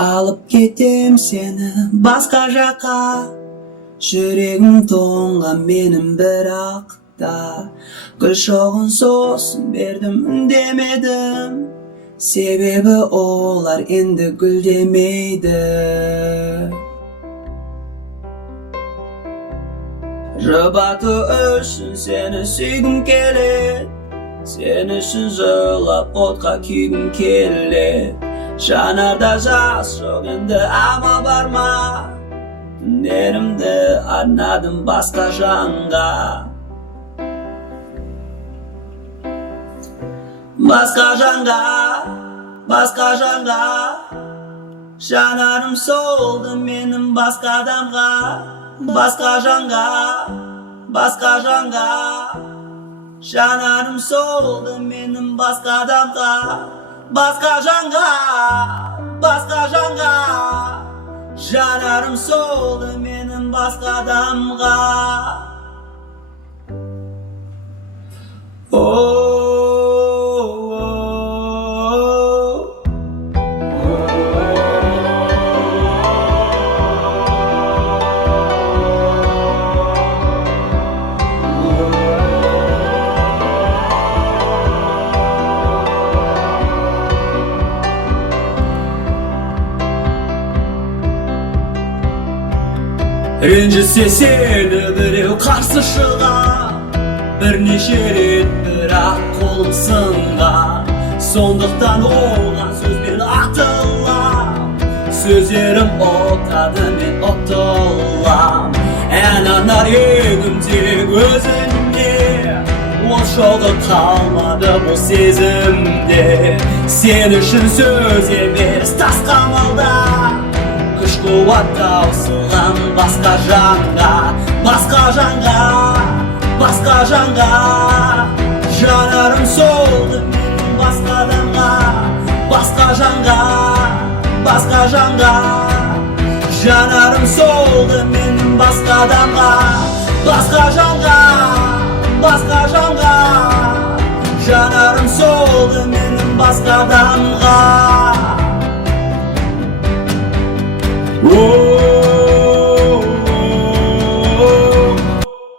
Alып кетем сені басқа жаққа, жүрегім тоңған менің бірақ та. Гүл шоғын сосын бердім, үндемедім, себебі олар енді гүлдемейді. Жұбату үшін сені сүйгім келеді, сен үшін жылап отқа күйгім келеді. Жанарда жас жоқ енді амал бар ма, түндерімді арнадым басқа жанға. Басқа жанға, басқа жанға, жанарым солды менің басқа адамға. Басқа жанға, басқа жанға, жанарым солды менің басқа адамға. Басқа жанға, басқа жанға, жанарым солды менің басқа адамға. Ренжісе сені біреу қарсы шыға, бірнеше рет бірақ қолым сынған. Сондықтан оған сөзбен атылам, сөздерім отады мен ұтылам. Ән арнар едім тек өзіңе, ол шоғы қалмады бұл сезімде. Сен үшін сөз емес тас қамалда, күш қуат таусылған басқа жанға. Басқа жанға, басқа жанға, жанарым солды менің басқа адамға. Басқа жанға, басқа жанға, жанарым солды менің басқа адамға. Басқа жанға, басқа жанға, жанарым солды менің басқа адамға.